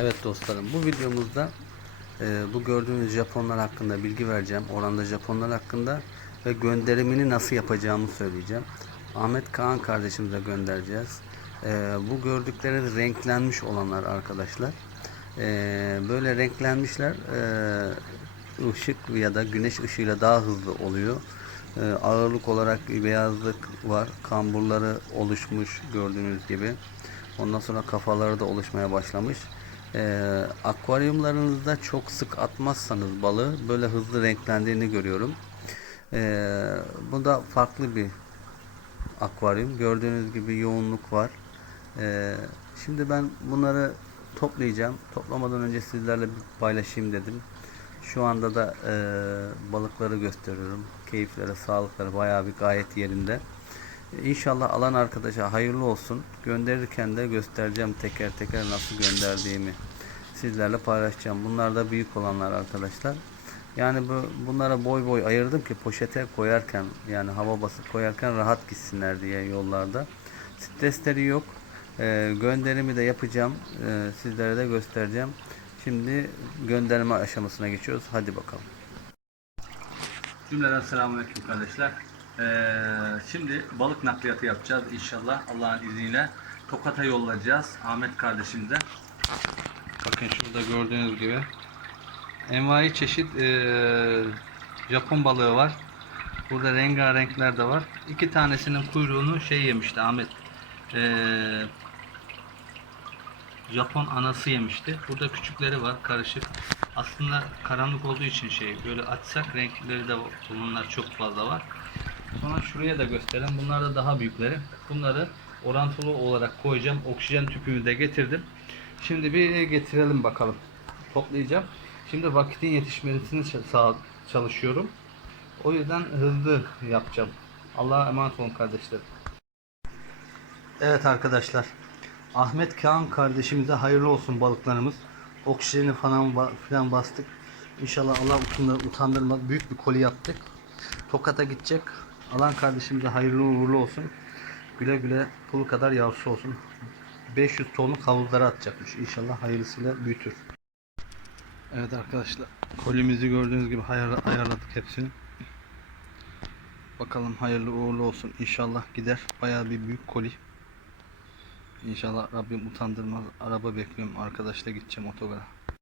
Evet dostlarım bu videomuzda e, bu gördüğünüz Japonlar hakkında bilgi vereceğim. Oranda Japonlar hakkında ve gönderimini nasıl yapacağımı söyleyeceğim. Ahmet Kaan kardeşimize göndereceğiz. E, bu gördükleri renklenmiş olanlar arkadaşlar. E, böyle renklenmişler e, ışık ya da güneş ışığıyla daha hızlı oluyor. E, ağırlık olarak beyazlık var. Kamburları oluşmuş gördüğünüz gibi. Ondan sonra kafaları da oluşmaya başlamış. Ee, akvaryumlarınızda çok sık atmazsanız balığı böyle hızlı renklendiğini görüyorum. Ee, bu da farklı bir akvaryum. Gördüğünüz gibi yoğunluk var. Ee, şimdi ben bunları toplayacağım. Toplamadan önce sizlerle bir paylaşayım dedim. Şu anda da e, balıkları gösteriyorum. Keyifleri, sağlıkları bayağı bir gayet yerinde. İnşallah alan arkadaşa hayırlı olsun. Gönderirken de göstereceğim teker teker nasıl gönderdiğimi. Sizlerle paylaşacağım. Bunlar da büyük olanlar arkadaşlar. Yani bu bunlara boy boy ayırdım ki poşete koyarken yani hava basıp koyarken rahat gitsinler diye yollarda. Stresleri yok. Ee, gönderimi de yapacağım. Ee, sizlere de göstereceğim. Şimdi gönderme aşamasına geçiyoruz. Hadi bakalım. Cümleden selamünaleyküm kardeşler. Ee, şimdi balık nakliyatı yapacağız inşallah Allah'ın izniyle. Tokat'a yollayacağız Ahmet kardeşimize. Bakın şurada gördüğünüz gibi envai çeşit ee, Japon balığı var. Burada rengarenkler de var. İki tanesinin kuyruğunu şey yemişti Ahmet. Ee, Japon anası yemişti. Burada küçükleri var karışık. Aslında karanlık olduğu için şey böyle açsak renkleri de bunlar çok fazla var. Sonra şuraya da gösterelim. Bunlar da daha büyükleri. Bunları orantılı olarak koyacağım. Oksijen tüpümü de getirdim. Şimdi bir getirelim bakalım. Toplayacağım. Şimdi vakitin yetişmesini sağ çalışıyorum. O yüzden hızlı yapacağım. Allah'a emanet olun kardeşlerim. Evet arkadaşlar. Ahmet Kaan kardeşimize hayırlı olsun balıklarımız. Oksijeni falan filan bastık. İnşallah Allah utandır, utandırmaz. Büyük bir koli yaptık. Tokat'a gidecek. Alan kardeşimize hayırlı uğurlu olsun. Güle güle pulu kadar yavrusu olsun. 500 tonluk havuzlara atacakmış. İnşallah hayırlısıyla büyütür. Evet arkadaşlar. Kolimizi gördüğünüz gibi ayar- ayarladık hepsini. Bakalım hayırlı uğurlu olsun. İnşallah gider. Bayağı bir büyük koli. İnşallah Rabbim utandırmaz. Araba bekliyorum. Arkadaşla gideceğim otogara.